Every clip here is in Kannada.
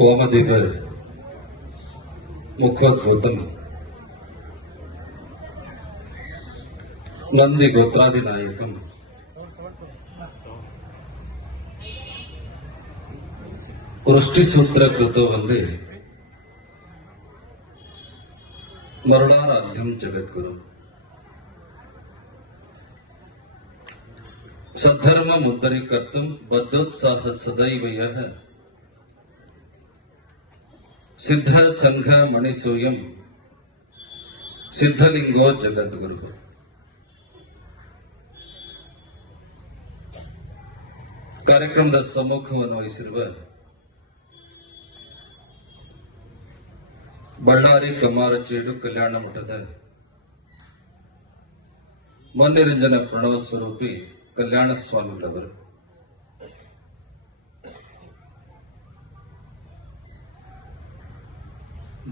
वामदेव मुखोद्भूतम नंदी गोत्राधिनायकम वृष्टिसूत्र कृतो वंदे मरुडाराध्यम जगद्गुरु सद्धर्म उद्धरीकर्तुं बद्धोत्साह सदैव यः सिद्ध संघ मणिसूयम सिद्धलिंगो जगद्गुरु। ಕಾರ್ಯಕ್ರಮದ ಸಮ್ಮುಖವನ್ನು ವಹಿಸಿರುವ ಬಳ್ಳಾರಿ ಕಮ್ಮಾರಚೇಡು ಕಲ್ಯಾಣ ಮಠದ ಮನ್ನಿರಂಜನ ಪ್ರಣವ ಸ್ವರೂಪಿ ಕಲ್ಯಾಣ ಸ್ವಾಮಿಗಳವರು,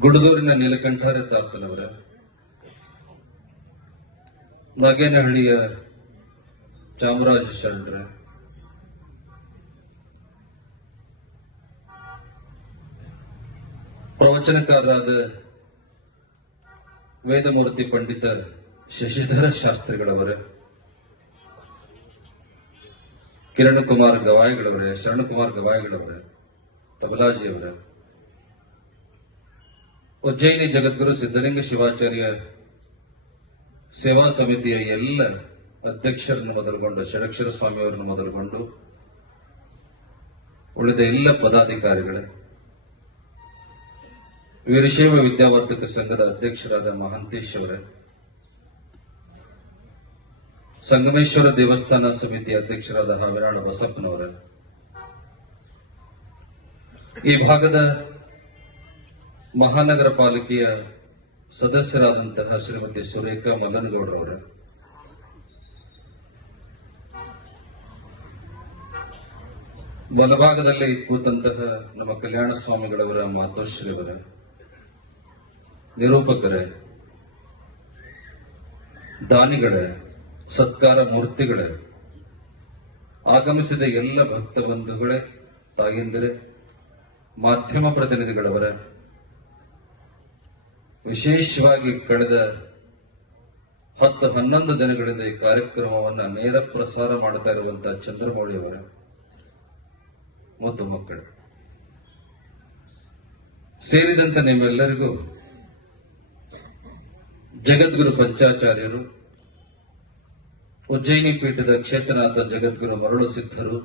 ಗುಡದೂರಿನ ನೀಲಕಂಠಾರ್ಯ ತಾತನವರ, ನಾಗೇನಹಳ್ಳಿಯ ಚಾಮರಾಜ ಶರಣರ, ಪ್ರವಚನಕಾರರಾದ ವೇದಮೂರ್ತಿ ಪಂಡಿತ ಶಶಿಧರ ಶಾಸ್ತ್ರಿಗಳವರ, ಕಿರಣ್ ಕುಮಾರ್ ಗವಾಯಿಗಳವರೇ, ಶರಣಕುಮಾರ್ ಗವಾಯಿಗಳವರ, ತಬಲಾಜಿಯವರ, ಉಜ್ಜಯಿನಿ ಜಗದ್ಗುರು ಸಿದ್ಧಲಿಂಗ ಶಿವಾಚಾರ್ಯ ಸೇವಾ ಸಮಿತಿಯ ಎಲ್ಲ ಅಧ್ಯಕ್ಷರನ್ನು ಮೊದಲುಗೊಂಡು, ಷಡಕ್ಷರ ಸ್ವಾಮಿಯವರನ್ನು ಮೊದಲುಗೊಂಡು ಉಳಿದ ಎಲ್ಲ ಪದಾಧಿಕಾರಿಗಳೇ, ವೀರಶೈವ ವಿದ್ಯಾವರ್ಧಕ ಸಂಘದ ಅಧ್ಯಕ್ಷರಾದ ಮಹಾಂತೇಶ್ ಅವರೇ, ಸಂಗಮೇಶ್ವರ ದೇವಸ್ಥಾನ ಸಮಿತಿಯ ಅಧ್ಯಕ್ಷರಾದ ಹಾವಿರಾಳ ಬಸಪ್ಪನವರ, ಈ ಭಾಗದ ಮಹಾನಗರ ಪಾಲಿಕೆಯ ಸದಸ್ಯರಾದಂತಹ ಶ್ರೀಮತಿ ಸುರೇಖಾ ಮಲ್ಲನಗೌಡರವರ, ಬಲಭಾಗದಲ್ಲಿ ಕೂತಂತಹ ನಮ್ಮ ಕಲ್ಯಾಣ ಸ್ವಾಮಿಗಳವರ ಮಾತೋಶ್ರೀಯವರ, ನಿರೂಪಕರೇ, ದಾನಿಗಳೇ, ಸತ್ಕಾರ ಮೂರ್ತಿಗಳೇ, ಆಗಮಿಸಿದ ಎಲ್ಲ ಭಕ್ತ ಬಂಧುಗಳೇ, ತಾಯಂದಿರೇ, ಮಾಧ್ಯಮ ಪ್ರತಿನಿಧಿಗಳವರ, ವಿಶೇಷವಾಗಿ ಕಳೆದ 10-11 ದಿನಗಳಿಂದ ಈ ಕಾರ್ಯಕ್ರಮವನ್ನು ನೇರ ಪ್ರಸಾರ ಮಾಡುತ್ತಾ ಇರುವಂತಹ ಚಂದ್ರಮೌಳಿಯವರ ಮತ್ತು ಮಕ್ಕಳು ಸೇರಿದಂತೆ ನಿಮ್ಮೆಲ್ಲರಿಗೂ ಜಗದ್ಗುರು ಪಂಚಾಚಾರ್ಯರು, ಉಜ್ಜಯಿನಿ ಪೀಠದ ಕ್ಷೇತ್ರನಾಥ ಜಗದ್ಗುರು ಮರಳು ಸಿದ್ಧರು,